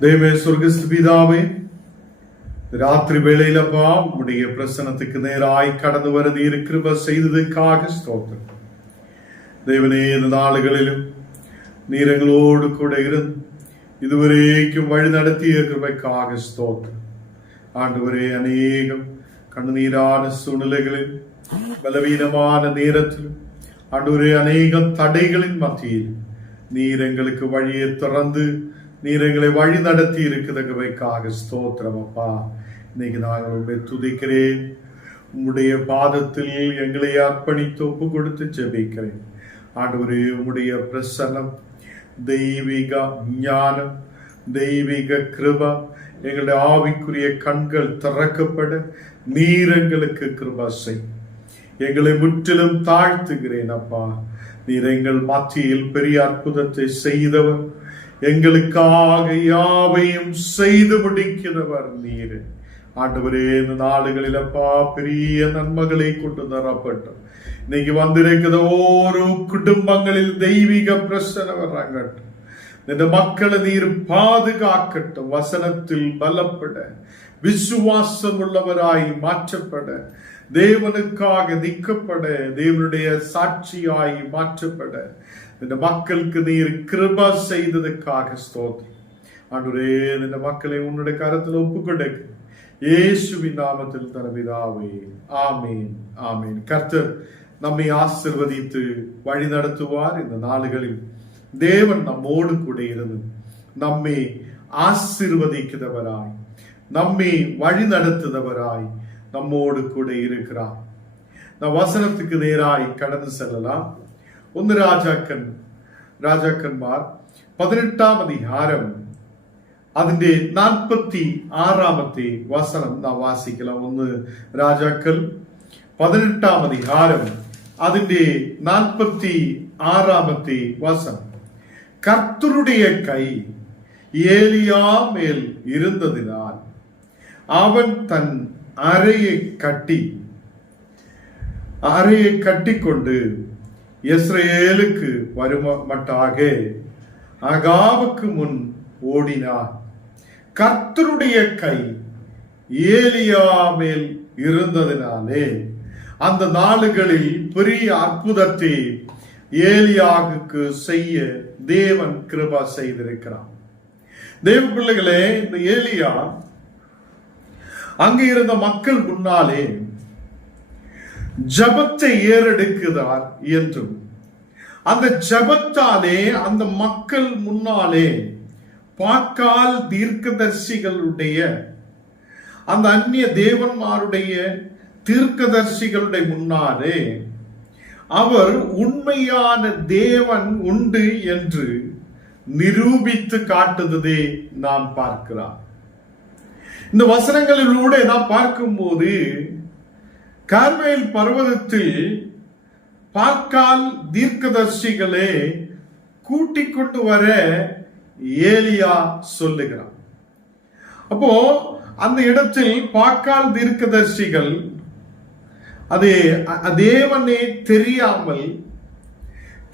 ദൈവമേ, സ്വർഗസ്ഥ പിതാവേ, രാത്രി വേളയിലപ്പാ உம்முடைய பிரசன்னத்துக்கு நேராய் கடந்து வர நீர் கிருபை செய்ததுக்காக ஸ்தோத்திரம். தேவனே, இந்த நாளுகளிலும் நீர் எங்களோடு கூட இருந்து இதுவரைக்கும் வழி நடத்திய கிருபைக்காக ஸ்தோத்திரம். ஆண்டவரே, அநேகம் கண்ணீரான சூழ்நிலைகளில், பலவீனமான நேரத்திலும், ஆண்டவரே, அநேக தடைகளின் மத்தியில் நீர் எங்களுக்கு வழியை திறந்து நீர் எங்களை வழி நடத்தி இருக்கிறதுக்காக ஸ்தோத்திரம். அப்பா, இன்னைக்கு நாங்கள் உங்களை துதிக்கிறேன். உம்முடைய பாதத்தில் எங்களை அர்ப்பணித்து ஒப்பு கொடுத்து ஜெபிக்கிறேன். ஆண்டவரே, உம்முடைய பிரசன்னம், தெய்வீக ஞானம், தெய்வீக கிருபை எங்களுடைய ஆவிக்குரிய கண்கள் திறக்கப்பட நீர் எங்களுக்கு கிருபை செய். எங்களை முற்றிலும் தாழ்த்துகிறேன். அப்பா, நீர் எங்கள் மத்தியில் பெரிய அற்புதத்தை செய்தவர், எங்களுக்காக யாவையும் செய்து முடிக்கிறவர் நீர். ஆண்டவரே, இந்த நாடுகளில் அப்பா பெரிய நன்மைகளை கொண்டு தரப்பட்டோம். இன்னைக்கு வந்திருக்கிற ஓரோ குடும்பங்களில் தெய்வீக பிரசன்னம் வராங்கட்டும். இந்த மக்களை நீர் பாதுகாக்கட்டும். வசனத்தில் பலப்பட, விசுவாசம் உள்ளவராய் மாற்றப்பட, தேவனுக்காக நிற்கப்பட, தேவனுடைய சாட்சியாய் மாற்றப்பட இந்த மக்களுக்கு நீர் கிருபை செய்ததுக்காக ஸ்தோத்திரம். ஆண்டவரே, இந்த மக்களை உன்னுடைய கரத்தில் ஒப்புக்கொடுக்க இயேசுவின் நாமத்தில் தரவிதாவே, ஆமீன், ஆமீன். கர்த்தர் நம்மை ஆசீர்வதித்து வழி நடத்துவார். இந்த நாளுகளில் தேவன் நம்மோடு கூட இருந்து நம்மை ஆசீர்வதிக்கிறவராய், நம்மை வழி நடத்துகிறவராய் நம்மோடு கூட இருக்கிறார். நான் வசனத்துக்கு நேராய் கடந்து செல்லலாம். 1 രാജാക്കന്മാർ 18-ാം அதிகாரம் അതിന്റെ 46-ാമത്തെ വസനം നാം വാസിக்கலாம். 1 രാജാക്കൾ 18-ാം அதிகாரம் അതിന്റെ 46-ാമത്തെ വസനം. கர்த்தருடைய கை ஏலியா மேல் இருந்ததினால் அவன் தன் அறையை கட்டிக்கொண்டு இஸ்ரவேலுக்கு வருமட்டாக ஆகாபுக்கு முன் ஓடினார். கர்த்தருடைய கை ஏலியா மேல் இருந்ததினாலே அந்த நாளுகளில் பெரிய அற்புதத்தை ஏலியாவுக்கு செய்ய தேவன் கிருபை செய்திருக்கிறார். தேவ பிள்ளைகளே, இந்த ஏலியா அங்கே இருந்த மக்கள் முன்னாலே ஜபத்தை ஏறெடுக்கிறார் என்றும், அந்த ஜபத்தாலே அந்த மக்கள் முன்னாலே பாக்கால் தீர்க்கதரிசிகளுடைய, அந்த அந்நிய தேவன்மாருடைய தீர்க்கதரிசிகளுடைய முன்னாலே அவர் உண்மையான தேவன் உண்டு என்று நிரூபித்து காட்டுவதை நாம் பார்க்கிறோம். இந்த வசனங்களிலூടെ நாம் பார்க்கும்போது கார்மேல் பர்வதத்தில் பாக்கால் தீர்க்கதரிசிகளே கூட்டிக் கொண்டு வர ஏலியா சொல்லுகிறார். அப்போ அந்த இடத்தில் பாக்கால் தீர்க்கதரிசிகள் அது தேவனே தெரியாமல்,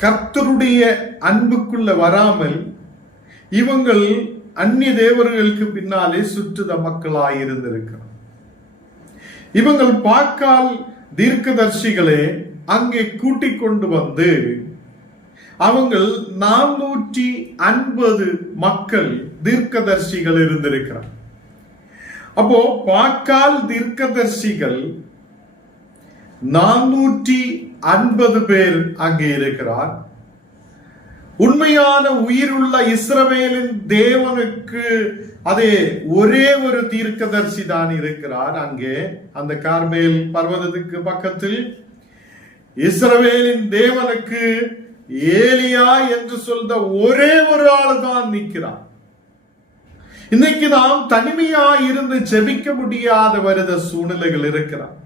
கர்த்தருடைய அன்புக்குள்ள வராமல், இவங்கள் அந்நிய தேவர்களுக்கு பின்னாலே சுற்றுத மக்களாய் இருந்திருக்கிறார். இவங்கள் பாக்கால் தீர்க்கதரிசிகளே அங்கே கூட்டிக் கொண்டு வந்து அவங்கள் 450 மக்கள் தீர்க்கதரிசிகள் இருந்திருக்கிறார். அப்போ பாக்கால் தீர்க்கதரிசிகள் 450 பேர் அங்கே இருக்கிறார். உண்மையான உயிருள்ள இஸ்ரவேலின் தேவனுக்கு அதே ஒரே ஒரு தீர்க்கதரிசி தான் இருக்கிறார். அங்கே அந்த கார்மேல் பர்வதத்துக்கு பக்கத்தில் இஸ்ரவேலின் தேவனுக்கு ஏலியா என்று சொல்ற ஒரே ஒரு ஆள் தான் நிற்கிறார். இன்னைக்கு நாம் தனிமையா இருந்து ஜெபிக்க முடியாத வருத சூழ்நிலைகள் இருக்கிறார்.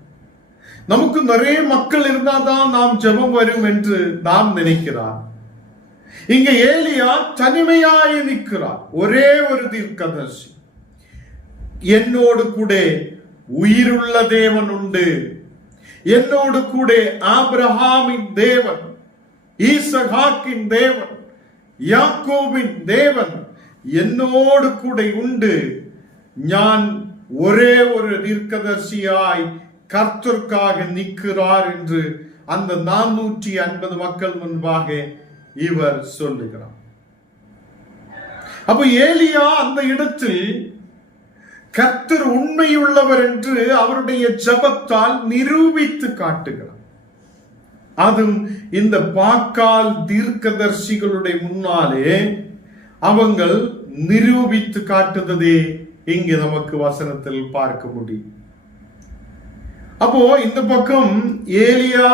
நமக்கு நிறைய மக்கள் இருந்தாதான் நாம் ஜெபம் வரும் என்று நாம் நினைக்கிறார். இங்க ஏலியா தனிமையாய் நிற்கிறார். ஒரே ஒரு தீர்க்கதரிசி, என்னோடு கூட உயிருள்ள தேவன் உண்டு, என்னோடு கூட ஆபிரகாமின் தேவன், ஈசகாக்கின் தேவன், யாக்கோபின் தேவன், என்னோடு கூட உண்டு. ஞான் ஒரே ஒரு தீர்க்கதரிசியாய் கர்த்தருக்காக நிற்கிறார் என்று அந்த 450 மக்கள் முன்பாக இவர் சொல்லுகிறார். அப்ப ஏலியா அந்த இடத்தில் கர்த்தர் உண்மையுள்ளவர் என்று அவருடைய ஜெபத்தால் நிரூபித்து காட்டுகிறார். அதுவும் இந்த பாக்கால் தீர்க்கதரிசிகளுடைய முன்னாலே அவங்கள் நிரூபித்து காட்டுவதே இங்கு நமக்கு வசனத்தில் பார்க்க முடியும். அப்போ இந்த பக்கம் ஏலியா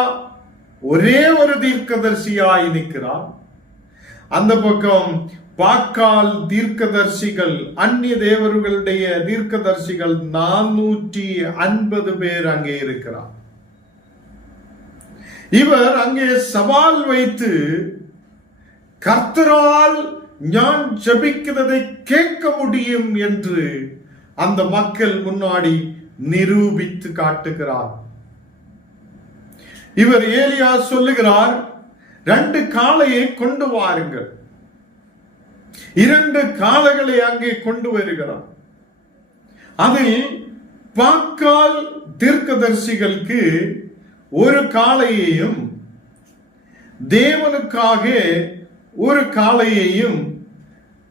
ஒரே ஒரு தீர்க்கதரிசியாய் நிற்கிறார். அந்த பக்கம் பாக்கால் தீர்க்கதரிசிகள், அந்நிய தேவர்களுடைய தீர்க்கதரிசிகள் 450 பேர் அங்கே இருக்கிறார். இவர் அங்கே சவால் வைத்து கர்த்தரால் ஞான் ஜெபிக்கிறதை கேட்க முடியும் என்று அந்த மக்கள் முன்னாடி நிரூபித்து காட்டுகிறார். இவர் ஏலியா சொல்லுகிறார், 2 காளையை கொண்டு வாருங்கள். 2 காளைகளை அங்கே கொண்டு வருகிறார். அதில் பாக்கால் தீர்க்கதரிசிகளுக்கு ஒரு காளையையும் தேவனுக்காக ஒரு காளையையும்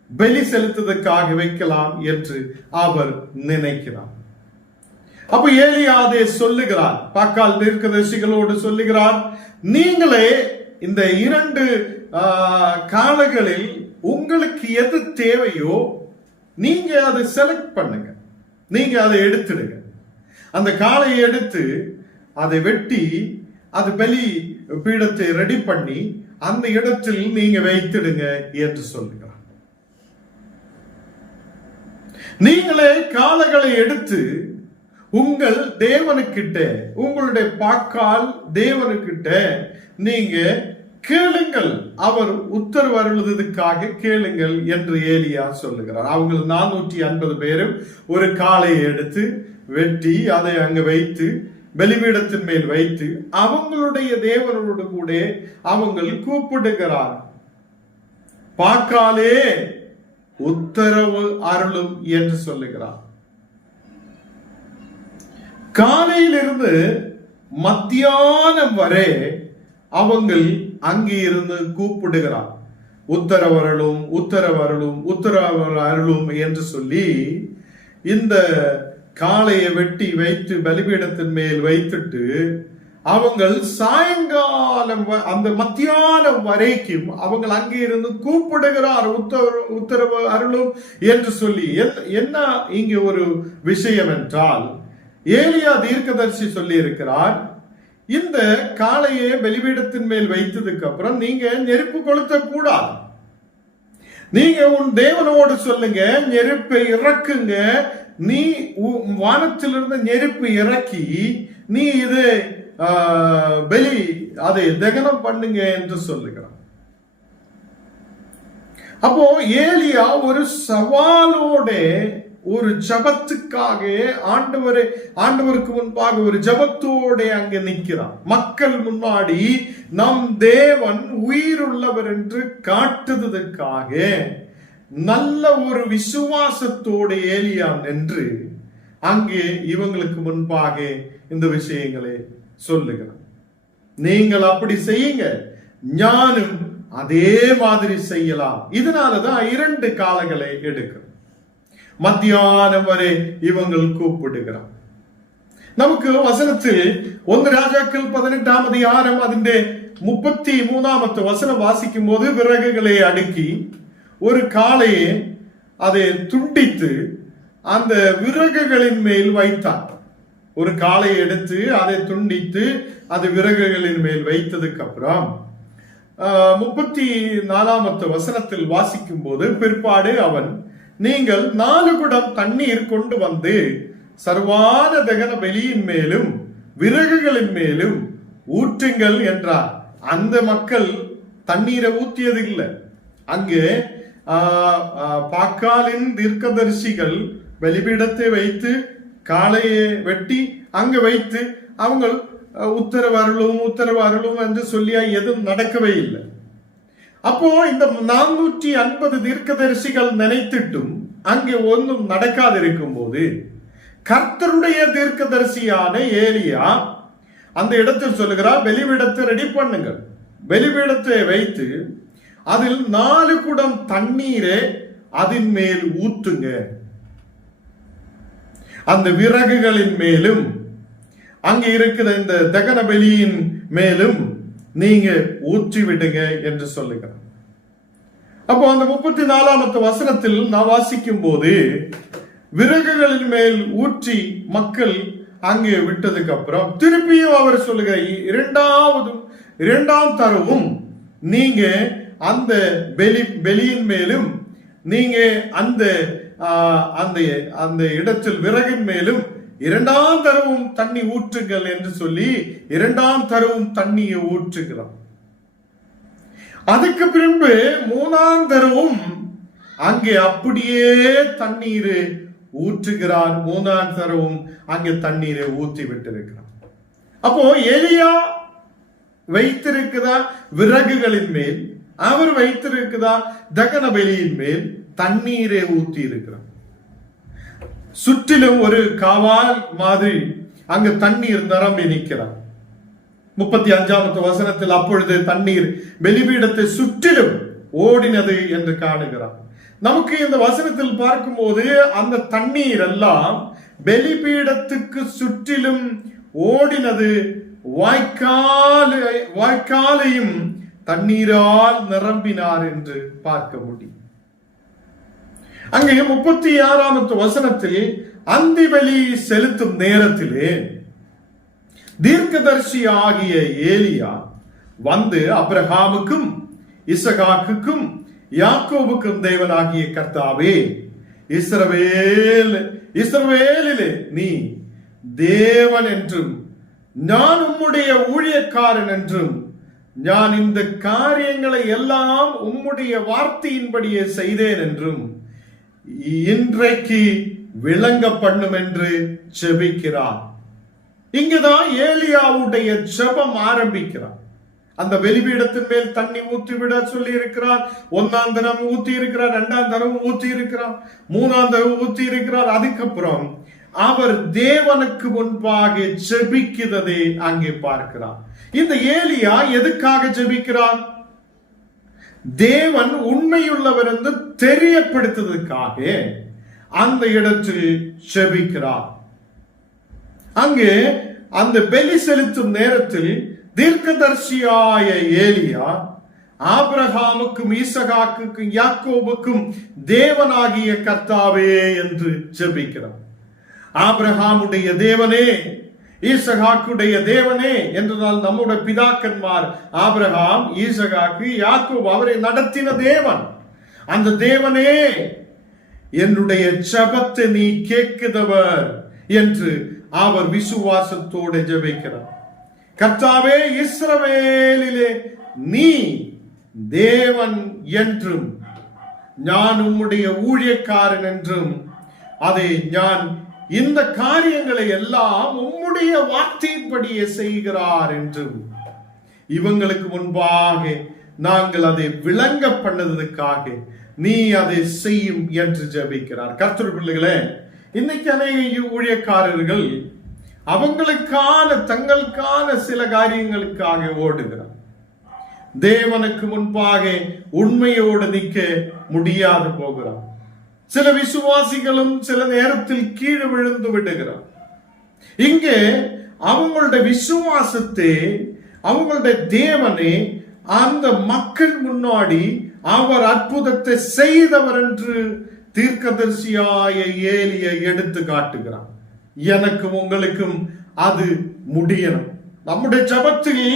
பலி செலுத்துவதற்காக வைக்கலாம் என்று அவர் நினைக்கிறார். அப்ப ஏலியா அதை சொல்லுகிறார், பாக்கால் தீர்க்கதரிசிகளோடு சொல்லுகிறார், நீங்களே இந்த 2 காளைகளில் உங்களுக்கு எது தேவையோ நீங்க அதை செலக்ட் பண்ணுங்க, நீங்க அதை எடுத்துடுங்க. அந்த காளையை எடுத்து அதை வெட்டி அது பலி பீடத்தை ரெடி பண்ணி அந்த இடத்தில் நீங்க வைத்திடுங்க என்று சொல்லுகிறார். நீங்களே காளைகளை எடுத்து உங்கள் தேவனுக்கிட்ட, உங்களுடைய பாக்கால் தேவனுக்கிட்ட நீங்க கேளுங்கள், அவர் உத்தரவு அருளுவதற்காக கேளுங்கள் என்று ஏலியா சொல்லுகிறார். அவங்க 450 பேரும் ஒரு காளையை எடுத்து வெட்டி அதை அங்க வைத்து பலிபீடத்தின் மேல் வைத்து அவங்களுடைய தேவனோடு கூட அவங்க கூப்பிடுகிறார், பாக்காலே உத்தரவு அருளும் என்று சொல்லுகிறார். காலையிலிருந்து மத்தியானம் வரை அவங்கள் அங்கே இருந்து கூப்பிடுகிறார், உத்தரவருளும் உத்தரவருளும் உத்தரவருளும் என்று சொல்லி இந்த காளையை வெட்டி வைத்து பலிபீடத்தின் மேல் வைத்துட்டு அவங்கள் சாயங்காலம் அந்த மத்தியானம் வரைக்கும் அவங்கள் அங்கே இருந்து கூப்பிடுகிறார், உத்தரவு அருளும் என்று சொல்லி. என்ன இங்க ஒரு விஷயம் என்றால், ஏலியா தீர்க்கதரிசி சொல்லி இருக்கிறார், இந்த காளையை பலிபீடத்தின் மேல் வைத்ததுக்கு அப்புறம் நீங்க நெருப்பு கொளுத்த கூடாது, நீங்க உன் தேவனோடு சொல்லுங்க, நெருப்பை இறக்குங்க, நீ வானத்திலிருந்து நெருப்பு இறக்கி நீ இது பலி அதை தகனம் பண்ணுங்க என்று சொல்லுகிறார். அப்போ ஏலியா ஒரு சவாலோட ஒரு ஜபத்துக்காக ஆண்டவருக்கு முன்பாக ஒரு ஜபத்தோட அங்க நிற்கிறார். மக்கள் முன்னாடி நம் தேவன் உயிருள்ளவர் என்று காட்டுவதற்காக நல்ல ஒரு விசுவாசத்தோட ஏலியா நின்று அங்கே இவங்களுக்கு முன்பாக இந்த விஷயங்களை சொல்லுகிறார். நீங்கள் அப்படி செய்யுங்க, ஞானும் அதே மாதிரி செய்யலாம். இதனாலதான் 2 காளைகளை எடுக்கிறோம். மத்தியானம் வரை இவங்கள் கூப்பிடுகிறார். നമുക്ക് വചനത്തിൽ 1 രാജാക്കൾ 18-ാം അധ്യായം അതിന്റെ 33-ാമത്തെ വചനം വാസിക്കുമ്പോൾ വിറകുകളെ അടുക്കി ഒരു കാളയെ அதை துண்டித்து அந்த விறகுகளின் மேல் வைத்தார். ஒரு காளையை எடுத்து அதை துண்டித்து அது விறகுகளின் மேல் வைத்ததுக்கு அப்புறம் 34ாம் வசனத்தில் வாசிக்கும் போது பிற்பாடு அவன், நீங்கள் 4 குடம் தண்ணீர் கொண்டு வந்து சர்வான தகன பலியின் மேலும் விறகுகளின் மேலும் ஊற்றுங்கள் என்றார். அந்த மக்கள் தண்ணீரை ஊற்றியது இல்லை. அங்கே பாக்காலின் தீர்க்கதரிசிகள் பலிபீடத்தை வைத்து காளையை வெட்டி அங்கு வைத்து அவங்க உத்தரவு அருளும் என்று சொல்லியா எதுவும் நடக்கவே இல்லை. அப்போ இந்த 450 தீர்க்கதரிசிகள் நினைத்திட்டும் அங்கே ஒன்றும் நடக்காதிருக்கும் போது கர்த்தருடைய தீர்க்கதரிசியான ஏலியா அந்த இடத்தில் சொல்லுகிறார், வெளிவிடத்தை ரெடி பண்ணுங்கள், வெளிவிடத்தை வைத்து அதில் 4 குடம் தண்ணீரை அதன் மேல் ஊற்றுங்க, அந்த விறகுகளின் மேலும் அங்கே இருக்கிற இந்த தகன பலியின் மேலும் நீங்க ஊற்றி விடுங்க என்று சொல்லுகிறார். அப்போ அந்த 34வது வசனத்தில் நான் வாசிக்கும் போது விறகுகளின் மேல் ஊற்றி மக்கள் அங்கே விட்டதுக்கு அப்புறம் திருப்பியும் அவர் சொல்லுகிற இரண்டாம் தரவும் நீங்க அந்த பெலியின் மேலும் நீங்க அந்த அந்த இடத்தில் விறகின் மேலும் 2ஆம் தரவும் தண்ணி ஊற்றுங்கள் என்று சொல்லி 2ஆம் தரவும் தண்ணியை ஊற்றுகிறார். அதுக்கு பின்பு 3ஆம் தரவும் அங்கே அப்படியே தண்ணீர் ஊற்றுகிறார். 3ஆம் தரவும் அங்கே தண்ணீரை ஊற்றி விட்டிருக்கிறார். அப்போ எலியா வைத்திருக்கிறார் விறகுகளின் மேல், அவர் வைத்திருக்கிறார் தகன பலியின் மேல் தண்ணீரை ஊற்றி இருக்கிறார். சுற்றிலும் ஒரு காவால் மாதிரி அங்கு தண்ணீர் நிரம்பி நிற்கிறார். 35வது வசனத்தில் அப்பொழுது தண்ணீர் பலிபீடத்தை சுற்றிலும் ஓடினது என்று காணுகிறார். நமக்கு இந்த வசனத்தில் பார்க்கும்போது அந்த தண்ணீர் எல்லாம் பலிபீடத்துக்கு சுற்றிலும் ஓடினது, வாய்க்காலையும் தண்ணீரால் நிரம்பினார் என்று பார்க்க முடியும். அங்கே 36வது வசனத்தில் அந்தி பலி செலுத்தும் நேரத்திலே தீர்க்கதரிசி ஆகிய ஏலியா வந்து அப்ரஹாமுக்கும் இசகாக்குக்கும் யாக்கோபுக்கும் தேவனாகிய கர்த்தாவே, இஸ்ரவேலிலே நீ தேவன் என்றும் நான் உம்முடைய ஊழியக்காரன் என்றும் நான் இந்த காரியங்களை எல்லாம் உம்முடைய வார்த்தையின்படியே செய்தேன் என்றும் இன்றைக்கு விளங்க பண்ணும் என்று ஜெபிக்கிறார். இங்குதான் ஏலியாவுடைய ஜெபம் ஆரம்பிக்கிறார். அந்த வெளிபீடத்தின் மேல் தண்ணி ஊற்றி விட சொல்லி இருக்கிறார். 1ஆம் தரம் ஊற்றி இருக்கிறார், 2ஆம் தரம் ஊற்றி இருக்கிறார், 3ஆம் தரம் ஊற்றி இருக்கிறார். அதுக்கப்புறம் அவர் தேவனுக்கு முன்பாக ஜெபிக்கிறதை அங்கே பார்க்கிறார். இந்த ஏலியா எதுக்காக ஜெபிக்கிறார்? தேவன் உண்மையுள்ளவர் என்று தெரியப்படுத்துவதற்காக அந்த இடத்தில் ஜெபிக்கிறார். அங்கே அந்த பலி செலுத்தும் நேரத்தில் தீர்க்கதரிசியாய ஏலியா ஆபிரகாமுக்கும் ஈசகாக்குக்கும் யாக்கோபுக்கும் தேவனாகிய கர்த்தாவே என்று ஜெபிக்கிறார். ஆபிரகாமுடைய தேவனே, ஈசகாக்குடைய தேவனே என்றால் நம்முடைய பிதாக்கன்மார் ஆபிரகாம், ஈசகாக்கு, யாக்கோபு அவரை நடத்தின தேவன். அந்த தேவனே என்னுடைய ஜெபத்தை நீ கேட்கிறவர் என்று அவர் விசுவாசத்தோடு ஜெபிக்கிறார். கர்த்தாவே, இஸ்ரவேலிலே நீ தேவன் என்றும் நான் உம்முடைய ஊழியக்காரன் என்றும் அதை நான் இந்த காரியங்களை எல்லாம் உம்முடைய வார்த்தையின்படியே செய்கிறார் என்றும் இவங்களுக்கு முன்பாக நாங்கள் அதை விளங்க பண்ணதுக்காக நீ அதை செய்யும் என்று ஜெபிக்கிறார். கர்த்தர் பிள்ளைகளே, இன்னைக்கு அநேக ஊழியக்காரர்கள் அவங்களுக்கான தங்களுக்கான சில காரியங்களுக்காக ஓடுகிறார். தேவனுக்கு முன்பாக உண்மையோடு நிற்க முடியாது போகிறார். சில விசுவாசிகளும் சில நேரத்தில் கீழே விழுந்து விடுகிறார். இங்கே அவங்களுடைய விசுவாசத்தை, அவங்களுடைய தேவனை அந்த மக்கள் முன்னாடி அவர் அற்புதத்தை செய்தவர் என்று தீர்க்கதரிசியாய ஏலியை எடுத்து காட்டுகிறார். எனக்கும் உங்களுக்கும் அது முடியணும். நம்முடைய ஜெபத்தில்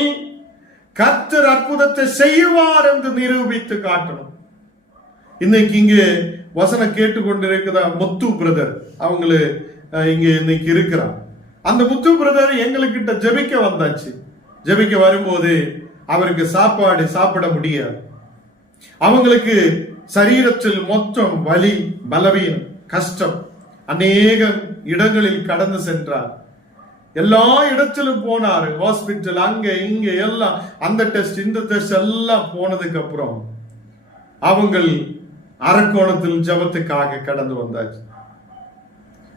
கர்த்தர் அற்புதத்தை செய்வார் என்று நிரூபித்து காட்டணும். இன்னைக்கு இங்க வசனம் கேட்டுக்கொண்டிருக்கிற முத்து பிரதர் அவங்களு இங்க இன்னைக்கு இருக்கிறார். அந்த முத்து பிரதர் எங்களுக்கிட்ட ஜெபிக்க வந்தாச்சு. ஜெபிக்க வரும்போது அவருக்கு சாப்பாடு சாப்பிட முடியாது. அவங்களுக்கு சரீரத்தில் மொத்தம் வலி, பலவீனம், கஷ்டம். அநேக இடங்களில் கடந்து சென்றார். எல்லா இடத்திலும் போனாரு. ஹாஸ்பிட்டல் அங்க இங்க எல்லாம் அந்த டெஸ்ட் இந்த டெஸ்ட் எல்லாம் போனதுக்கு அப்புறம் அவங்கள் அரக்கோணத்தில் ஜபத்துக்காக கடந்து வந்தாச்சு.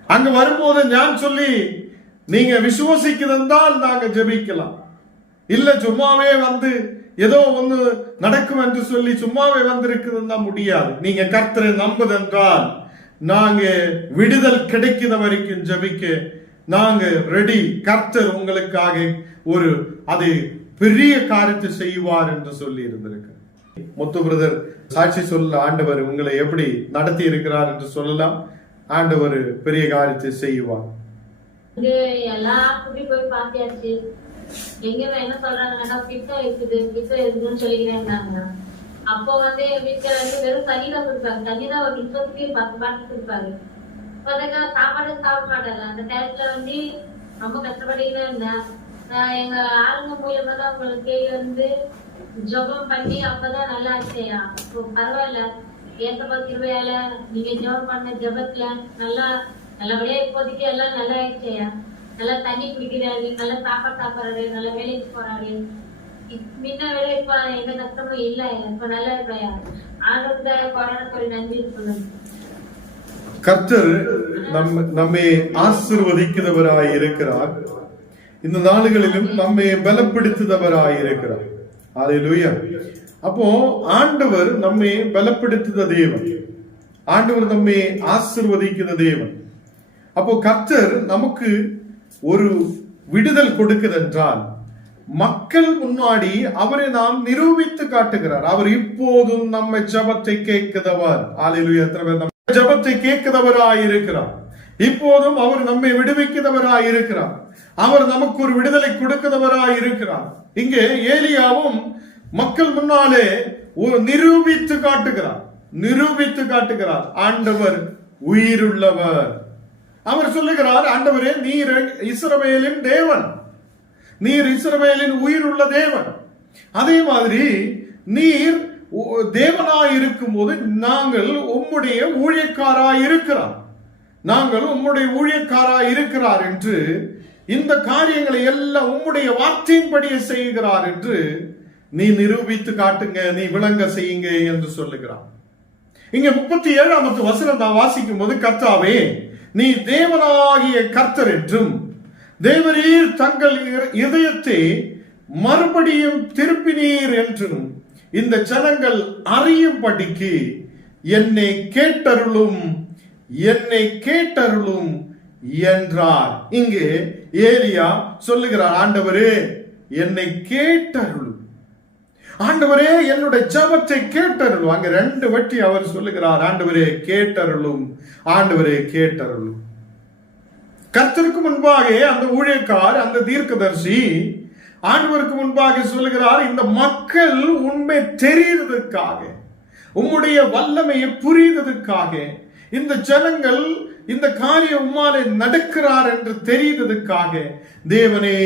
அங்க வரும்போது ஞான் சொல்லி நீங்க விசுவாசிக்கிறதால் நாங்க ஜெபிக்கலாம், இல்ல சும்மாவே வந்து ஏதோ ஒண்ணு நடக்கும் என்று சொல்லி சும்மாவே வந்திருக்குதுன்னா முடியாது. நீங்க கர்த்தரை நம்புதென்றால் நாங்க விடுதல் கிடைக்கிற வரைக்கும் ஜெபிக்க நாங்க ரெடி. கர்த்தர் உங்களுக்காக ஒரு அது பெரிய காரியத்தை செய்வார் என்று சொல்லி இருந்திருக்கு. முத்து பிரதர் சாட்சி சொல்ல ஆண்டவர் உங்களை எப்படி நடத்தி இருக்கிறார் என்று சொல்லலாம். ஆண்டவர் பெரிய காரியத்தை செய்வார். எல்லாம் போய் பார்த்தாச்சு. எங்க என்ன சொல்றாங்கன்னா பித்த இருக்குதுன்னு சொல்லிக்கிறேன். அப்போ வந்து வீட்டுல வந்து வெறும் தண்ணி தான் கொடுப்பாரு. தண்ணி தான் ஒரு நிமிஷத்துக்கு 10 பாட்டு கொடுப்பாரு. சாப்பாடு சாப்பிட மாட்டாரு. அந்த டயத்துல வந்து ரொம்ப கஷ்டப்பட்டுக்கிட்டே இருந்தேன். எங்க ஆளுங்க மூலியமா தான் உங்களுக்கு வந்து ஜபம் பண்ணி அப்பதான் நல்லா ஆச்சையா. பரவாயில்ல, ஏற்றப்பா திருவையால நீங்க ஜபம் பண்ண ஜபத்துல நல்லபடியா இப்போதைக்கு எல்லாம் நல்லா ஆயிடுச்சையா. நல்லா தண்ணி குடிக்கிறாரு, நல்லா சாப்பாடு சாப்பிட்றாரு, நல்லா வேலைக்கு போறாரு. முன்ன விட இப்ப எந்த கஷ்டமும் இல்ல. இப்ப நல்லா இருக்கையா. ஆண்டவருக்கு கொரோனா ஒரு நன்றி சொல்லுங்க. கர்த்தர் நம்மை ஆசீர்வதிக்கிறவராய் இருக்கிறார். இந்த நாடுகளிலும் நம்மை பலப்படுத்துகிறவராய் இருக்கிறார். அல்லேலூயா. அப்போ ஆண்டவர் நம்மை பலப்படுத்துகிற தேவன், ஆண்டவர் நம்மை ஆசீர்வதிக்கிற தேவன். அப்போ கர்த்தர் நமக்கு ஒரு விடுதல் கொடுக்குதென்றால் மக்கள் முன்னாடி அவரை நாம் நிரூபித்து காட்டுகிறார். அவர் இப்போதும் நம்ம ஜபத்தை கேட்கிறவர். அல்லேலூயா. நம்ம ஜபத்தை கேட்கிறவராய் இருக்கிறார். இப்போதும் அவர் நம்மை விடுவிக்கிறவராய் இருக்கிறார். அவர் நமக்கு ஒரு விடுதலை கொடுக்கிறவராய் இருக்கிறார். இங்கே ஏலியாவும் மக்கள் முன்னாலே நிரூபித்து காட்டுகிறார். ஆண்டவர் உயிருள்ளவர். அவர் சொல்லுகிறார், ஆண்டவரே நீர் இஸ்ரவேலின் தேவன், நீர் இஸ்ரவேலின் உயிருள்ள தேவன். அதே மாதிரி நீர் தேவனாய் இருக்கும் போது நாங்கள் உம்முடைய ஊழியக்காராய் இருக்கிறார் என்று இந்த காரியங்களை எல்லாம் உம்முடைய வார்த்தையின்படியே செய்கிறார் என்று நீ நிரூபித்து காட்டுங்க, நீ விளங்க செய்யுங்க என்று சொல்லுகிறார். இங்க 37ஆம் வசனம் நான் வாசிக்கும் போது, கர்த்தாவே நீ தேவனாகிய கர்த்தர் என்றும் தேவரீர் தங்கள் இதயத்தை மறுபடியும் திருப்பினீர் என்றும் இந்த ஜனங்கள் அறியும்படிக்கு என்னை கேட்டருளும் என்றார். இங்கே ஏலியா சொல்லுகிறார், ஆண்டவரே என்னை கேட்டருளும், ஆண்டவரே என்னுடைய ஜபத்தை கேட்டருளும். அங்க 2 வட்டி அவர் சொல்லுகிறார், ஆண்டவரே கேட்டருளும், ஆண்டவரே கேட்டருளும். கர்த்தருக்கு முன்பாக அந்த ஊழியக்கார், அந்த தீர்க்கதரிசி ஆண்டவருக்கு முன்பாக சொல்லுகிறார், இந்த மக்கள் உண்மை தெரியுறதுக்காக, உம்முடைய வல்லமையை புரியுறதுக்காக, இந்த ஜனங்கள் இந்த காரியம் உம்மாலே நடக்கிறார் என்று தெரியுறதுக்காக தேவனே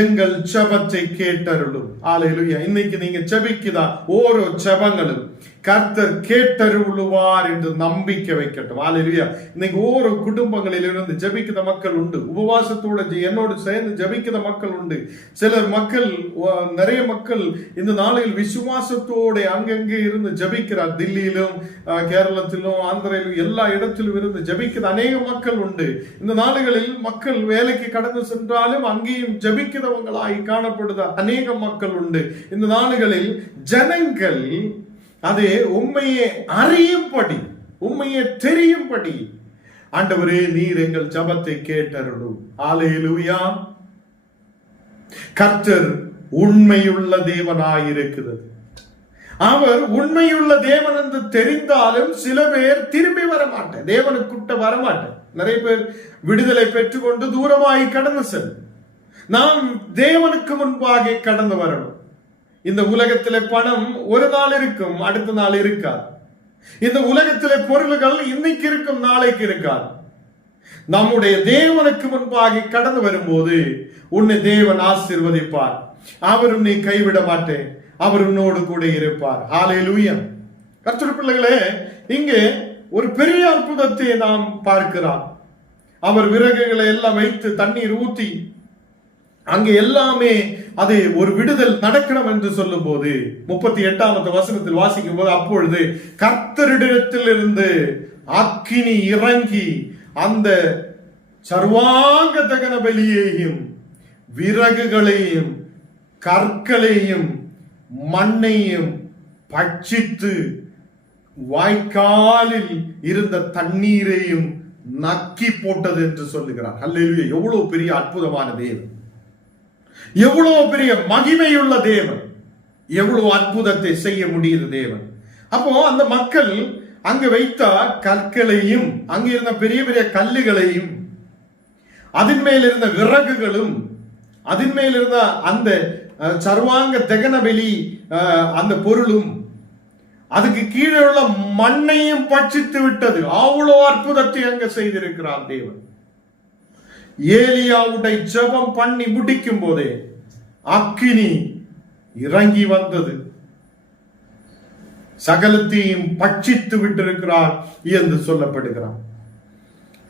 எங்கள் ஜெபத்தை கேட்டருளும். அல்லேலூயா. இன்னைக்கு நீங்க ஜெபிக்குதா ஓரோ ஜெபங்களும் கர்த்தர் கேட்டருளுவார் என்று நம்பிக்கை வைக்கட்டும். அல்லேலூயா. இன்னைக்கு ஓரோ குடும்பங்களில் இருந்து ஜெபிக்கிற மக்கள் உண்டு, உபவாசத்தோட என்னோடு சேர்ந்து ஜெபிக்கிற மக்கள் உண்டு. சிலர் மக்கள், நிறைய மக்கள் இந்த நாளில் விசுவாசத்தோட அங்கங்கே இருந்து ஜெபிக்கிறார். தில்லியிலும் கேரளத்திலும் ஆந்திரையிலும் எல்லா இடத்திலும் இருந்து ஜெபிக்கிற அநேக மக்கள் உண்டு. இந்த நாடுகளில் மக்கள் வேலைக்கு கடந்து சென்றாலும் அங்கேயும் ஜெபிக்கிறவங்களாய் காணப்படுத அநேக மக்கள் உண்டு. இந்த நாடுகளில் ஜனங்கள் அதே உண்மையை அறியும்படி, உண்மையை தெரியும்படி ஆண்டவரே நீர் எங்கள் ஜபத்தை கேட்டருளும். அல்லேலூயா. கர்த்தர் உண்மையுள்ள தேவனாயிருக்கிறது. அவர் உண்மையுள்ள தேவன் என்று தெரிந்தாலும் சில பேர் திரும்பி வரமாட்டேன், தேவனுக்குட்ட வரமாட்டேன். நிறைய பேர் விடுதலை பெற்றுக்கொண்டு தூரமாய் கடந்து செல்லும். நாம் தேவனுக்கு முன்பாக கடந்து வரணும். இந்த உலகத்திலே பணம் ஒரு நாள் இருக்கும், அடுத்த நாள் இருக்காது. இந்த உலகத்திலே பொருள்கள் இன்னைக்கு இருக்கும், நாளைக்கு இருக்காது. நம்முடைய தேவனுக்கு முன்பாக கடந்து வரும்போது உன்னை தேவன் ஆசீர்வதிப்பார். அவர் உன்னை கைவிட மாட்டேன், அவர் உன்னோடு கூட இருப்பார். ஹல்லேலூயா. கர்த்தருடைய பிள்ளைகளே, இங்கே ஒரு பெரிய அற்புதத்தை நாம் பார்க்கிறோம். அவர் விறகுகளை எல்லாம் வைத்து தண்ணீர் ஊற்றி அங்கே எல்லாமே அது ஒரு விடுதல் நடக்கணும் என்று சொல்லும் போது 38வது வசனத்தில் வாசிக்கும் போது, அப்பொழுது கர்த்தரிடத்தில் இருந்து அக்கினி இறங்கி அந்த சர்வாங்க தகன பலியையும் விறகுகளையும் கற்களையும் மண்ணையும் பட்சித்து வாய்க்காலில் இருந்த தண்ணீரையும் நக்கி போட்டது என்று சொல்லுகிறார். அல்லேலூயா! எவ்வளவு பெரிய அற்புதமான தேவன், எவ்வளவு பெரிய மகிமையுள்ள தேவன், எவ்வளவு அற்புதத்தை செய்ய முடியுற தேவன். அப்போ அந்த மக்கள் அங்கு வைத்த கற்களையும் அங்கு இருந்த பெரிய பெரிய கல்லுகளையும் அதன் மேல் இருந்த விறகுகளும் அதன் மேல் இருந்த அந்த சர்வாங்க தகன பலி அந்த பொருளும் அதுக்கு கீழே உள்ள மண்ணையும் பட்சித்து விட்டது. அவ்வளோ அற்புதத்தை அங்க செய்திருக்கிறார் தேவன். ஏலியாவுடைய ஜெபம் பண்ணி முடிக்கும் போதே அக்கினி இறங்கி வந்தது, சகலத்தையும் பட்சித்து விட்டிருக்கிறார் என்று சொல்லப்படுகிறார்.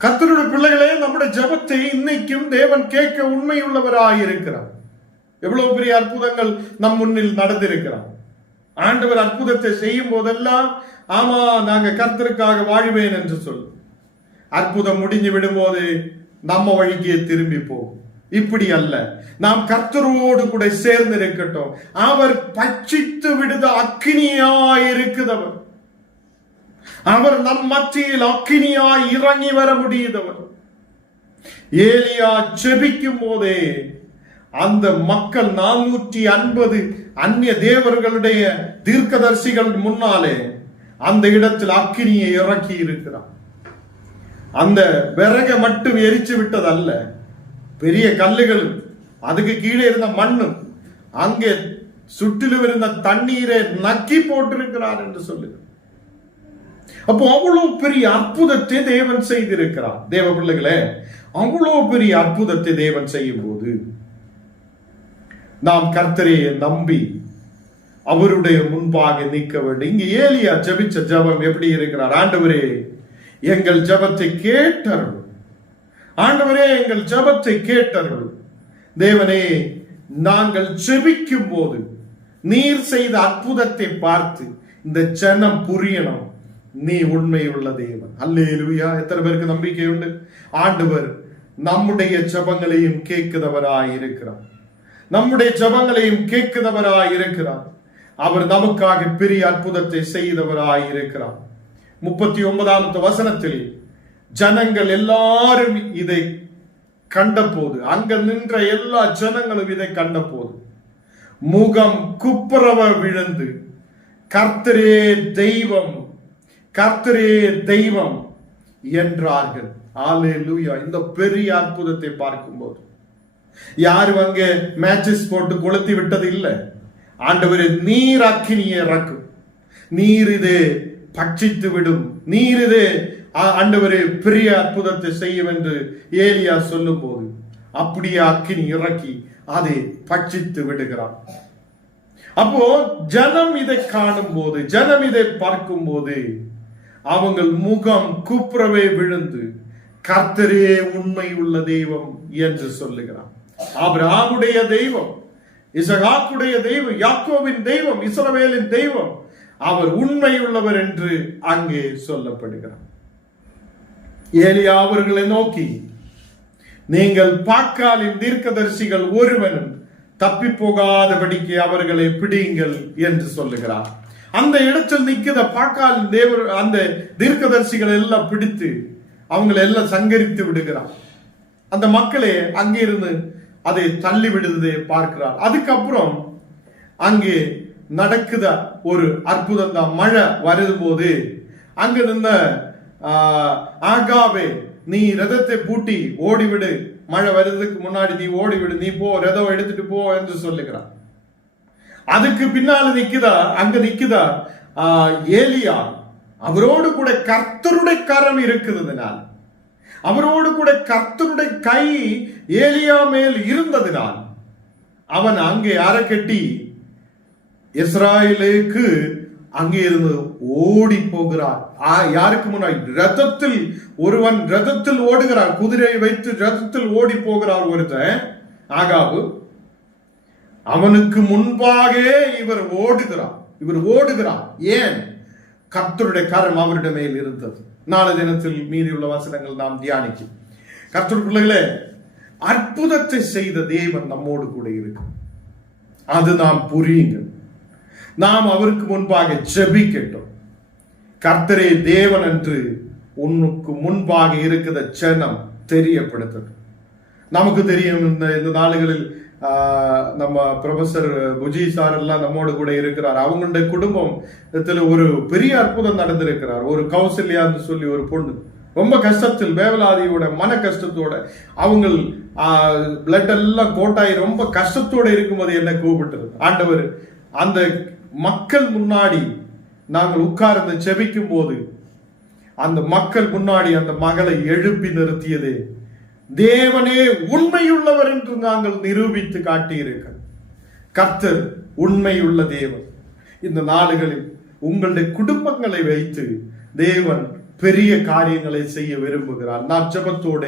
கர்த்தருடைய பிள்ளைகளே, நம்முடைய ஜெபத்தை இன்னைக்கும் தேவன் கேட்க உண்மையுள்ளவராயிருக்கிறார். எவ்வளவு பெரிய அற்புதங்கள் நம் முன்னில் நடந்திருக்கிறார். ஆண்டவர் அற்புதத்தை செய்யும் போதெல்லாம் ஆமா நாங்க கர்த்தருக்காக வாழ்வேன் என்று சொல்லும். அற்புதம் முடிஞ்சு விடும்போது நம்ம வழிக்கே திரும்பி போகும். இப்படி அல்ல, நாம் கர்த்தரோடு கூட சேர்ந்து இருக்கட்டும். அவர் பட்சித்து விடுத அக்கினியாயிருக்கிறவர். அவர் நம் மத்தியில் அக்கினியாய் இறங்கி வர முடியுதவர். ஏலியா ஜெபிக்கும் போதே அந்த மக்கள் 450 அந்நிய தேவர்களுடைய தீர்க்கதரிசிகள் முன்னாலே அந்த இடத்தில் அக்கினியை இறக்கி இருக்கிறார். அந்த விறகை மட்டும் எரிச்சு விட்டது அல்ல, பெரிய கல்லுகளும் அதுக்கு கீழே இருந்த மண்ணும் அங்கே சுற்றிலும் இருந்த தண்ணீரை நக்கி போட்டிருக்கிறார் என்று சொல்லுங்க. அப்போ அவ்வளவு பெரிய அற்புதத்தை தேவன் செய்திருக்கிறார். தேவ பிள்ளைகளே, அவ்வளவு பெரிய அற்புதத்தை தேவன் செய்யும் போது நாம் கர்த்தரையை நம்பி அவருடைய முன்பாக நிற்க வேண்டும். இங்க ஏலியா ஜெபிச்ச ஜெபம் எப்படி இருக்கிறார்? ஆண்டவரே எங்கள் ஜெபத்தை கேட்டருள், ஆண்டவரே எங்கள் ஜெபத்தை கேட்டருள். தேவனே, நாங்கள் ஜெபிக்கும் போது நீர் செய்த அற்புதத்தை பார்த்து இந்த ஜனம் புரியணும், நீ உண்மையுள்ள தேவன். அல்லேலூயா! எத்தனை பேருக்கு நம்பிக்கை உண்டு? ஆண்டவர் நம்முடைய ஜெபங்களையும் கேட்கிறவராய் இருக்கிறார். நம்முடைய ஜெபங்களையும் கேட்கிறவராய் இருக்கிறார். அவர் நமக்காக பெரிய அற்புதத்தை செய்தவராய் இருக்கிறார். 39வது வசனத்தில் ஜனங்கள் எல்லாரும் இதை கண்டபோது, அங்க நின்ற எல்லா ஜனங்களும் இதை கண்டபோது முகம் குப்புறவ விழுந்து கர்த்தரே தெய்வம், கர்த்தரே தெய்வம் என்றார்கள். அல்லேலூயா! இந்த பெரிய அற்புதத்தை பார்க்கும்போது யாரும் அங்க மேட்சஸ் போட்டு கொளுத்தி விட்டது இல்லை. ஆண்டவரே, நீர் அக்கினியை இறக்கும், நீர் இது பட்சித்து விடும், நீர் இது ஆண்டவரே பெரிய அற்புதத்தை செய்யும் என்று ஏலியா சொல்லும் போது அப்படியே அக்கினி இறக்கி அதை பட்சித்து விடுகிறார். அப்போ ஜனம் இதை காணும் போது, ஜனம் இதை பார்க்கும் போது அவங்க முகம் குப்புறவே விழுந்து கர்த்தரே உண்மை உள்ள தெய்வம் என்று சொல்லுகிறார். ஆபிரகாமுடைய தெய்வம், இசகாக்குடைய தெய்வம், யாக்கோவின் தெய்வம், இஸ்ரவேலின் தெய்வம், அவர் உண்மை உள்ளவர் என்று அங்கே சொல்லப்படுகிறார். ஏலியா அவர்களை நோக்கி, நீங்கள் பாக்காலின் தீர்க்கதரிசிகள் ஒருவனும் தப்பி போகாதபடிக்கு அவர்களை பிடியுங்கள் என்று சொல்லுகிறார். அந்த இடத்தில் நிற்கிற பாக்காலின் தேவர் அந்த தீர்க்கதரிசிகளை எல்லாம் பிடித்து அவங்களை எல்லாம் சங்கரித்து விடுகிறார். அந்த மக்களே அங்கிருந்து அதை தள்ளி விடுவதை பார்க்கிறார். அதுக்கப்புறம் அங்கே நடக்குத ஒரு அற்புதம் தான். மழை வரும்போது அங்க இருந்த ஆகாவே, நீ ரதத்தை பூட்டி ஓடிவிடு, மழை வருவதற்கு முன்னாடி நீ ஓடிவிடு, நீ போ, ரதம் எடுத்துட்டு போ என்று சொல்லுகிறார். அதுக்கு பின்னால நிக்குதா, அங்க நிக்குதா ஏலியா. அவரோடு கூட கர்த்தருடைய கரம் இருக்கிறதுனால், அவரோடு கூட கர்த்தருடைய கை ஏலியா மேல் இருந்ததினால் அவன் அங்கே அறக்கட்டி இஸ்ராயலுக்கு அங்கே இருந்து ஓடி போகிறார். யாருக்கு முன்னாடி? ரதத்தில் ஒருவன் ரதத்தில் ஓடுகிறார், குதிரையை வைத்து ரதத்தில் ஓடி போகிறார் ஒருத்தன். ஆகாபு. அவனுக்கு முன்பாக இவர் ஓடுகிறார். ஏன்? கர்த்தருடைய கரம் அவருடைய மேல் இருந்தது. நாளை தினத்தில் மீதியுள்ள வசனங்கள் நாம் தியானிக்கும். கர்த்தர் பிள்ளைகளே, அற்புதத்தை செய்த தேவன் நம்மோடு கூட இருக்கு. அது நாம் புரியுங்க. நாம் அவருக்கு முன்பாக ஜெபிக்கட்டும். கர்த்தரே தேவன் என்று உன்னுக்கு முன்பாக இருக்கிற ஜனம் தெரியப்படுத்தது. நமக்கு தெரியும், இந்த நாடுகளில் நம்ம ப்ரொஃபசர் புஜி சார் எல்லாம் நம்மோடு கூட இருக்கிறார். அவங்களுடைய குடும்பத்துல ஒரு பெரிய அற்புதம் நடந்திருக்கிறார். ஒரு கௌசல்யான்னு சொல்லி ஒரு பொண்ணு ரொம்ப கஷ்டத்தில், வேவலாதியோட மன கஷ்டத்தோட, அவங்க பிளட் எல்லாம் கோட்டாயி ரொம்ப கஷ்டத்தோட இருக்கும்போது என்ன கூப்பிட்டுருது ஆண்டவர். அந்த மக்கள் முன்னாடி நாங்கள் உட்கார்ந்து செபிக்கும் போது அந்த மக்கள் முன்னாடி அந்த மகளை எழுப்பி நிறுத்தியது தேவனே உண்மையுள்ளவர் என்று நாங்கள் நிரூபித்து காட்டியிருக்க. கர்த்தர் உண்மையுள்ள தேவன். இந்த நாடுகளில் உங்களுடைய குடும்பங்களை வைத்து தேவன் பெரிய காரியங்களை செய்ய விரும்புகிறார். நான் ஜெபத்தோட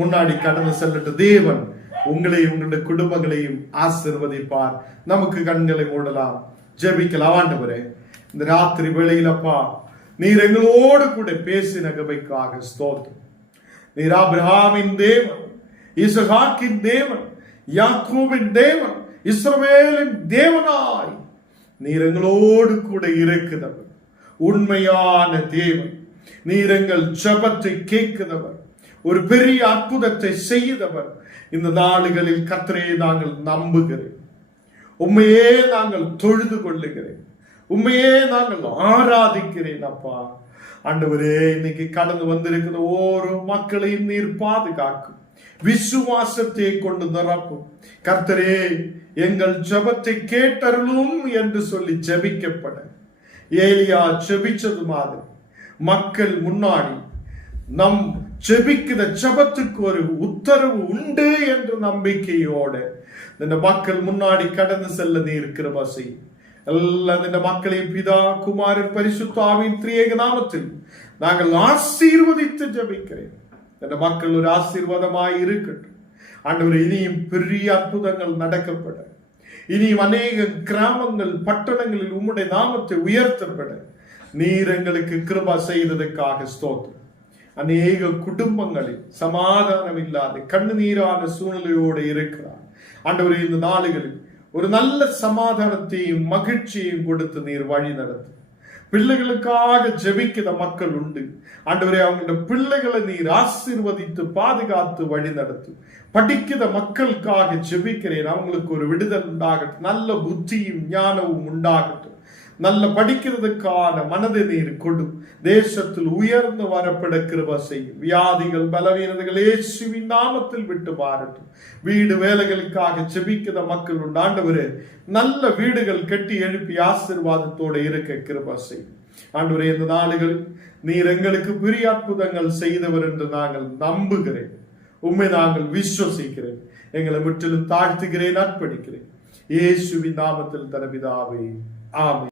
முன்னாடி கடந்து செல்லட்டு. தேவன் உங்களையும் உங்களுடைய குடும்பங்களையும் ஆசீர்வதிப்பார். நமக்கு கண்களை மூடலாம், ஜெபிக்கலாம். ஆண்டவரே, இந்த ராத்திரி வேளையிலப்பா நீர் எங்களோடு கூட பேசின கிருபைக்காக ஸ்தோத்திரம். நீர் ஆபிரகாமின் தேவன், இசகாக்கின் தேவன், யாக்கோபின் தேவன், இஸ்ரவேலின் தேவனாய் நீர் எங்களோடு கூட இருக்கிறவர். உண்மையான தேவன். நீர் எங்கள் ஜெபத்தை கேட்கிறவர். ஒரு பெரிய அற்புதத்தை செய்தவர். இந்த நாடுகளில் கர்த்தரே நாங்கள் நம்புகிறேன். உண்மையே நாங்கள் தொழுது கொள்ளுகிறேன். உண்மையே நாங்கள் ஆராதிக்கிறேன் அப்பா. ஆண்டவரே, இன்னைக்கு கடந்து வந்திருக்கிற ஓரோ மக்களையும் நீர் பாதுகாக்கும். விசுவாசத்தை கொண்டு நிரப்பும். கர்த்தரே, எங்கள் ஜெபத்தை கேட்டருளும் என்று சொல்லி ஜெபிக்கப்பட ஏலியா ஜெபிச்சது மாதிரி மக்கள் முன்னாடி நம் ஜெபிக்கிற ஜெபத்துக்கு ஒரு உத்தரவு உண்டு என்ற நம்பிக்கையோட இந்த மக்கள் முன்னாடி கடந்து செல்ல நீர் கிருபை செய். எல்லாம் இந்த மக்களையும் பிதா குமாரன் பரிசுத்த ஆவியின் திரியேக நாமத்தில் நாங்கள் ஆசீர்வதித்து ஜெபிக்கிறேன். இந்த மக்கள் ஒரு ஆசீர்வாதமாய் இருக்கட்டும். ஆண்டவரே, இனியும் பெரிய அற்புதங்கள் நடக்கப்பட, இனியும் அநேக கிராமங்கள் பட்டணங்களில் உம்முடைய நாமத்தை உயர்த்தப்பட நீர் எங்களுக்கு கிருபை செய்ததற்காக ஸ்தோத்திரம். அநேக குடும்பங்களில் சமாதானம் இல்லாத கண்ணீரான சூழ்நிலையோடு இருக்கிறார். ஆண்டவரே, இந்த நாளுகளில் ஒரு நல்ல சமாதானத்தையும் மகிழ்ச்சியையும் கொடுத்து நீர் வழி நடத்து. பிள்ளைகளுக்காக ஜெபிக்கிற மக்கள் உண்டு. ஆண்டவரே, அவங்களுடைய பிள்ளைகளை நீர் ஆசீர்வதித்து பாதுகாத்து வழி நடத்து. படிக்கிற மக்களுக்காக ஜெபிக்கிறேன். அவங்களுக்கு ஒரு விடுதல் உண்டாகட்டும். நல்ல புத்தியும் ஞானமும் உண்டாகட்டும். நல்ல படிக்கிறதுக்கான மனதை நீர் கொடு. தேசத்தில் உயர்ந்து வரப்பட கிருபை செய்யும். வியாதிகள் பலவீனங்கள் இயேசுவின் நாமத்தில் விட்டு மாறட்டும். வீடு வேலைகளுக்காக ஜெபிக்கிற மக்கள் உண்டு. ஆண்டவரே, நல்ல வீடுகள் கட்டி எழுப்பி ஆசீர்வாதத்தோடு இருக்க கிருபை செய்யும். ஆண்டவரே, இந்த நாளுகளில் நீர் எங்களுக்கு பெரிய அற்புதங்கள் செய்தவர் என்று நாங்கள் நம்புகிறேன். உண்மை நாங்கள் விசுவசிக்கிறேன். எங்களை முற்றிலும் தாழ்த்துகிறேன், அர்ப்பணிக்கிறேன். இயேசுவின் நாமத்தில் தரபிதாவே, ஆமென்.